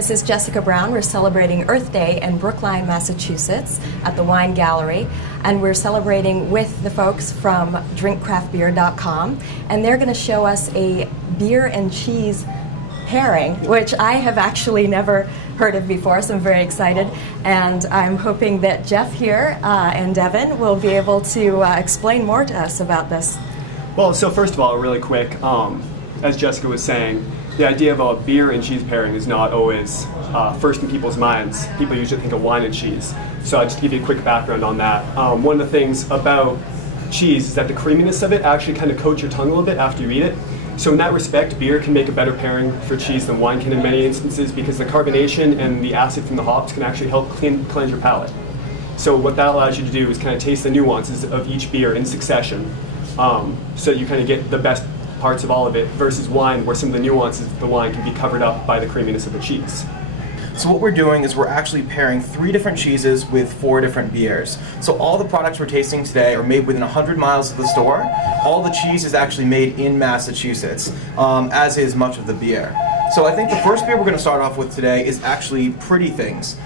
This is Jessica Brown. We're celebrating Earth Day in Brookline, Massachusetts at the Wine Gallery. And we're celebrating with the folks from drinkcraftbeer.com. And they're going to show us a beer and cheese pairing, which I have actually never heard of before, so I'm very excited. And I'm hoping that Jeff here and Devon will be able to explain more to us about this. Well, so first of all, really quick, as Jessica was saying, the idea of a beer and cheese pairing is not always first in people's minds. People usually think of wine and cheese. So I'll just give you a quick background on that. One of the things about cheese is that the creaminess of it actually kind of coats your tongue a little bit after you eat it. So in that respect, beer can make a better pairing for cheese than wine can in many instances, because the carbonation and the acid from the hops can actually help cleanse your palate. So what that allows you to do is kind of taste the nuances of each beer in succession. So you kind of get the best parts of all of it, versus wine, where some of the nuances of the wine can be covered up by the creaminess of the cheese. So what we're doing is we're actually pairing 3 different cheeses with 4 different beers. So all the products we're tasting today are made within 100 miles of the store. All the cheese is actually made in Massachusetts, as is much of the beer. So I think the first beer we're going to start off with today is actually Pretty Things,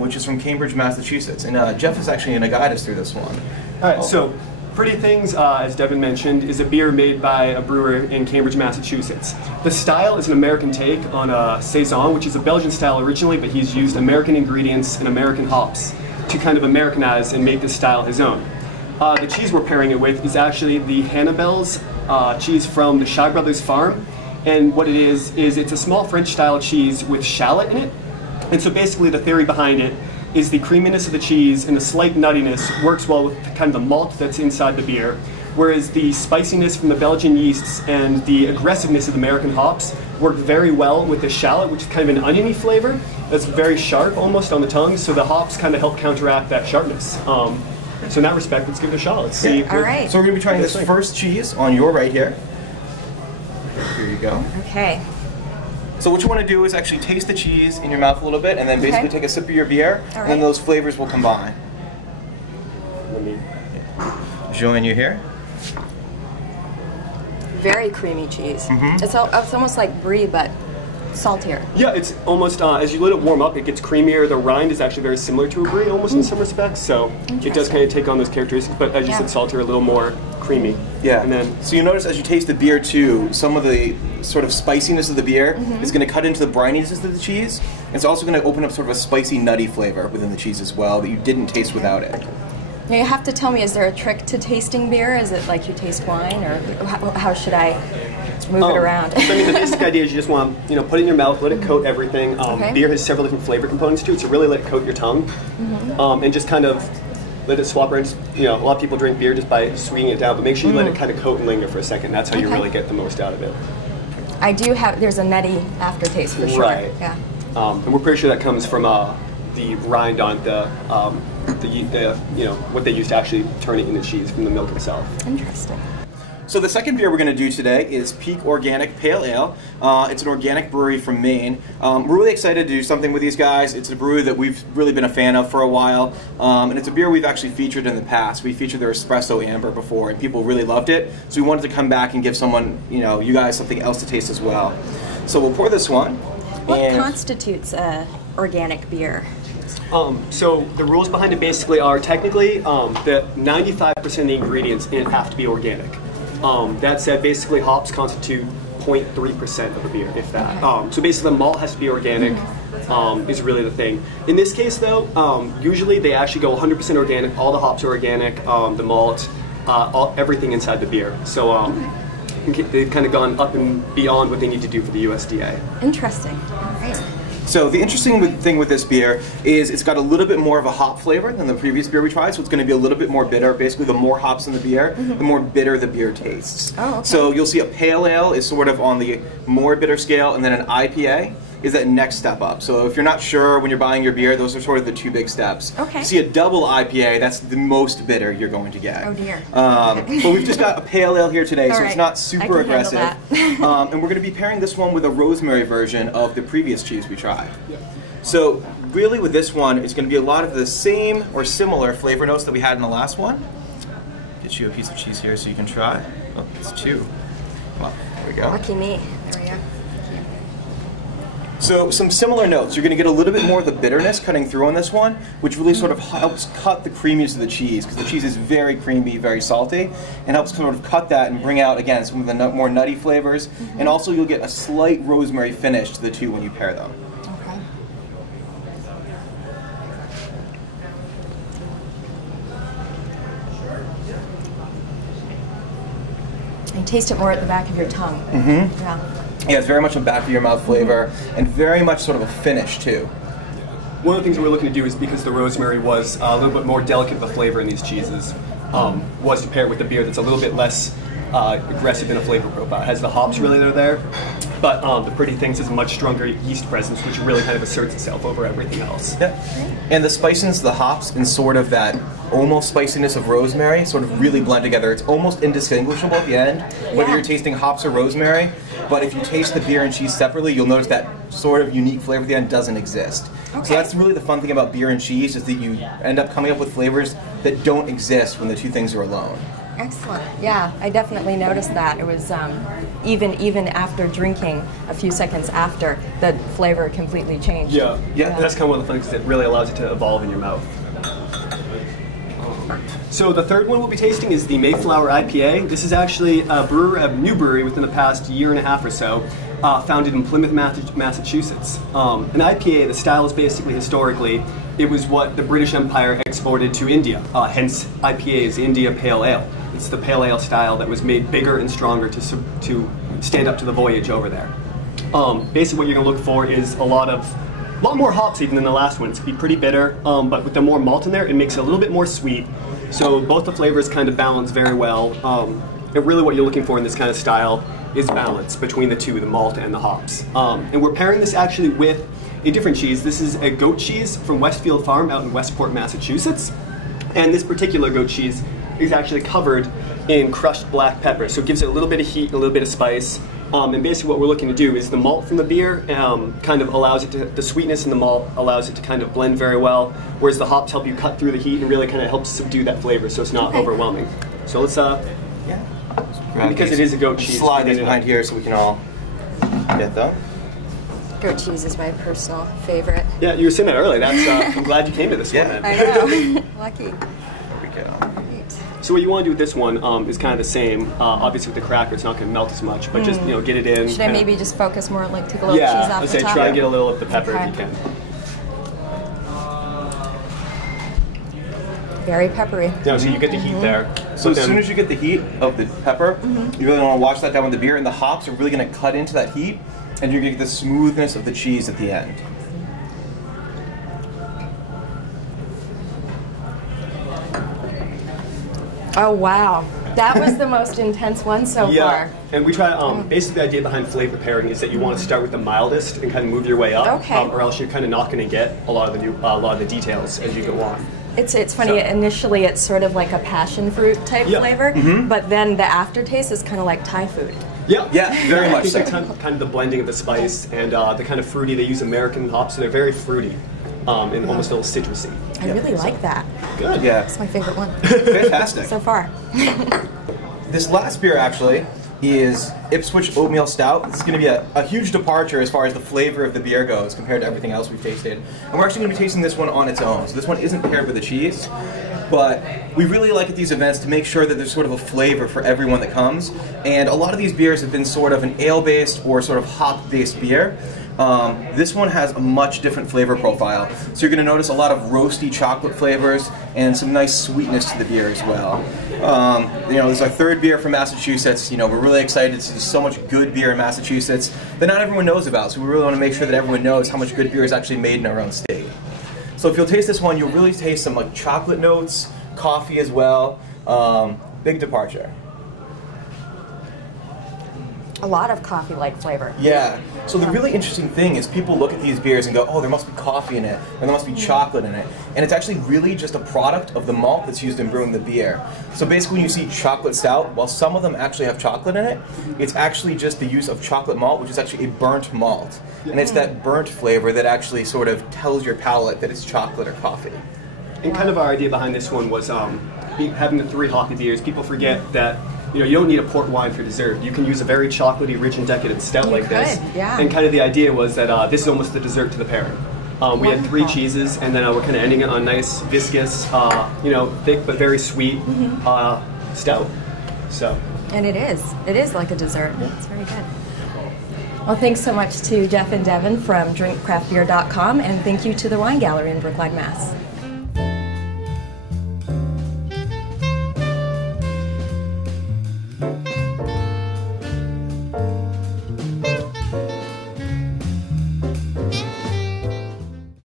which is from Cambridge, Massachusetts. And Jeff is actually going to guide us through this one. All right, so Pretty Things, as Devon mentioned, is a beer made by a brewer in Cambridge, Massachusetts. The style is an American take on a Saison, which is a Belgian style originally, but he's used American ingredients and American hops to kind of Americanize and make this style his own. The cheese we're pairing it with is actually the Hannibals cheese from the Shai Brothers farm. And what it is it's a small French-style cheese with shallot in it. And so basically the theory behind it is the creaminess of the cheese and the slight nuttiness works well with kind of the malt that's inside the beer, whereas the spiciness from the Belgian yeasts and the aggressiveness of the American hops work very well with the shallot, which is kind of an oniony flavor that's very sharp almost on the tongue, so the hops kind of help counteract that sharpness. So in that respect, let's give it a shot. Let's see. All right. So we're going to be trying this first cheese on your right here. Here you go. Okay. So what you want to do is actually taste the cheese in your mouth a little bit, and then basically take a sip of your beer, and then those flavors will combine. Let me join you here. Very creamy cheese. It's almost like brie, but saltier. Yeah, it's almost, as you let it warm up, it gets creamier. The rind is actually very similar to a brie, almost in some respects, so it does kind of take on those characteristics, but as you said, saltier, a little more creamy. Yeah, and then, so you notice as you taste the beer too, some of the sort of spiciness of the beer is going to cut into the brininess of the cheese. It's also going to open up sort of a spicy, nutty flavor within the cheese as well that you didn't taste without it. Now you have to tell me, is there a trick to tasting beer? Is it like you taste wine, or how should I move it around? So I mean, the basic idea is you just want to put it in your mouth, let it coat everything. Beer has several different flavor components to it, so really let it coat your tongue, and just kind of let it swap around. A lot of people drink beer just by sweetening it down, but make sure you let it kind of coat and linger for a second. That's how you really get the most out of it. I do have, there's a nutty aftertaste for sure. Right. Yeah. And we're pretty sure that comes from the rind on the what they use to actually turn it into cheese from the milk itself. Interesting. So the second beer we're going to do today is Peak Organic Pale Ale. It's an organic brewery from Maine. We're really excited to do something with these guys. It's a brewery that we've really been a fan of for a while, and it's a beer we've actually featured in the past. We featured their Espresso Amber before, and people really loved it. So we wanted to come back and give someone, you guys, something else to taste as well. So we'll pour this one. What constitutes organic beer? So the rules behind it basically are technically that 95% of the ingredients in it have to be organic. That said, basically hops constitute 0.3% of a beer, if that. So basically the malt has to be organic, is really the thing. In this case though, usually they actually go 100% organic, all the hops are organic, the malt, everything inside the beer. So they've kind of gone up and beyond what they need to do for the USDA. Interesting. All right. So the interesting thing with this beer is it's got a little bit more of a hop flavor than the previous beer we tried, so it's going to be a little bit more bitter. Basically, the more hops in the beer, the more bitter the beer tastes. Oh, okay. So you'll see a pale ale is sort of on the more bitter scale, and then an IPA is that next step up. So if you're not sure when you're buying your beer, those are sort of the 2 big steps. Okay. You see a double IPA, that's the most bitter you're going to get. Oh dear. But we've just got a pale ale here today, so it's not super aggressive. That. And we're going to be pairing this one with a rosemary version of the previous cheese we tried. So really with this one, it's going to be a lot of the same or similar flavor notes that we had in the last one. Get you a piece of cheese here so you can try. Oh, it's 2. Come on, there we go. Lucky me. There we go. So some similar notes. You're going to get a little bit more of the bitterness cutting through on this one, which really sort of helps cut the creaminess of the cheese, because the cheese is very creamy, very salty, and helps sort of cut that and bring out, again, some of the more nutty flavors. And also you'll get a slight rosemary finish to the two when you pair them. Okay. You taste it more at the back of your tongue. Yeah. Yeah, it's very much a back of your mouth flavor, and very much sort of a finish too. One of the things we're looking to do is, because the rosemary was a little bit more delicate of a flavor in these cheeses, was to pair it with a beer that's a little bit less aggressive in a flavor profile. It has the hops really that are there, but the Pretty Things has a much stronger yeast presence, which really kind of asserts itself over everything else. Yeah. And the spiciness of the hops and sort of that almost spiciness of rosemary sort of really blend together. It's almost indistinguishable at the end, whether you're tasting hops or rosemary, but if you taste the beer and cheese separately, you'll notice that sort of unique flavor at the end doesn't exist. Okay. So that's really the fun thing about beer and cheese, is that you end up coming up with flavors that don't exist when the two things are alone. Excellent. Yeah, I definitely noticed that. It was even after drinking, a few seconds after, the flavor completely changed. Yeah, that's kind of one of the things that really allows it to evolve in your mouth. So the third one we'll be tasting is the Mayflower IPA. This is actually a new brewery within the past year and a half or so, founded in Plymouth, Massachusetts. An IPA, the style is basically, historically, it was what the British Empire exported to India. Hence, IPA is India Pale Ale. It's the pale ale style that was made bigger and stronger to stand up to the voyage over there. Basically what you're going to look for is a lot more hops even than the last one. It's going to be pretty bitter, but with the more malt in there, it makes it a little bit more sweet. So both the flavors kind of balance very well. And really what you're looking for in this kind of style is balance between the two, the malt and the hops. And we're pairing this actually with a different cheese. This is a goat cheese from Westfield Farm out in Westport, Massachusetts. And this particular goat cheese is actually covered in crushed black pepper. So it gives it a little bit of heat, a little bit of spice. And basically what we're looking to do is the malt from the beer kind of allows it to, the sweetness in the malt allows it to kind of blend very well, whereas the hops help you cut through the heat and really kind of helps subdue that flavor so it's not overwhelming. So let's, because it is a goat cheese. Slide these behind here so we can all get them. Goat cheese is my personal favorite. Yeah, you were saying that earlier. That's, I'm glad you came to this one. I know. Lucky. Here we go. So what you want to do with this one is kind of the same. Obviously with the cracker, it's not going to melt as much, but just get it in. Should I maybe just focus more, like take a little cheese off the top? Yeah, try and get a little of the pepper if you can. Very peppery. Yeah, so you get the heat there. So as soon as you get the heat of the pepper, you really want to wash that down with the beer, and the hops are really going to cut into that heat, and you're going to get the smoothness of the cheese at the end. Oh wow, that was the most intense one so far. Yeah, and we try, basically the idea behind flavor pairing is that you want to start with the mildest and kind of move your way up, or else you're kind of not going to get a lot of the details as you go on. It's funny, initially it's sort of like a passion fruit type flavor, but then the aftertaste is kind of like Thai food. Yeah, very much so. Kind of the blending of the spice and the kind of fruity, they use American hops, so they're very fruity and almost a little citrusy. I really like that. Good. Yeah. It's my favorite one. Fantastic. So far. This last beer actually is Ipswich Oatmeal Stout. This is going to be a huge departure as far as the flavor of the beer goes compared to everything else we've tasted. And we're actually going to be tasting this one on its own. So this one isn't paired with the cheese, but we really like at these events to make sure that there's sort of a flavor for everyone that comes. And a lot of these beers have been sort of an ale-based or sort of hop-based beer. This one has a much different flavor profile. So you're going to notice a lot of roasty chocolate flavors and some nice sweetness to the beer as well. This is our third beer from Massachusetts. We're really excited. There's so much good beer in Massachusetts that not everyone knows about. So we really want to make sure that everyone knows how much good beer is actually made in our own state. So if you'll taste this one, you'll really taste some like chocolate notes, coffee as well. Big departure. A lot of coffee-like flavor. Yeah. So the really interesting thing is people look at these beers and go, oh, there must be coffee in it, or there must be chocolate in it. And it's actually really just a product of the malt that's used in brewing the beer. So basically when you see chocolate stout, while some of them actually have chocolate in it, it's actually just the use of chocolate malt, which is actually a burnt malt. And it's that burnt flavor that actually sort of tells your palate that it's chocolate or coffee. And kind of our idea behind this one was having the 3 hoppy beers, people forget that you don't need a port wine for dessert. You can use a very chocolatey, rich and decadent stout like this. Yeah. And kind of the idea was that this is almost the dessert to the pairing. We had 3 cheeses, and then we're kind of ending it on nice, viscous, thick but very sweet stout. So. And it is like a dessert. It's very good. Well, thanks so much to Jeff and Devon from drinkcraftbeer.com, and thank you to the Wine Gallery in Brookline, Mass.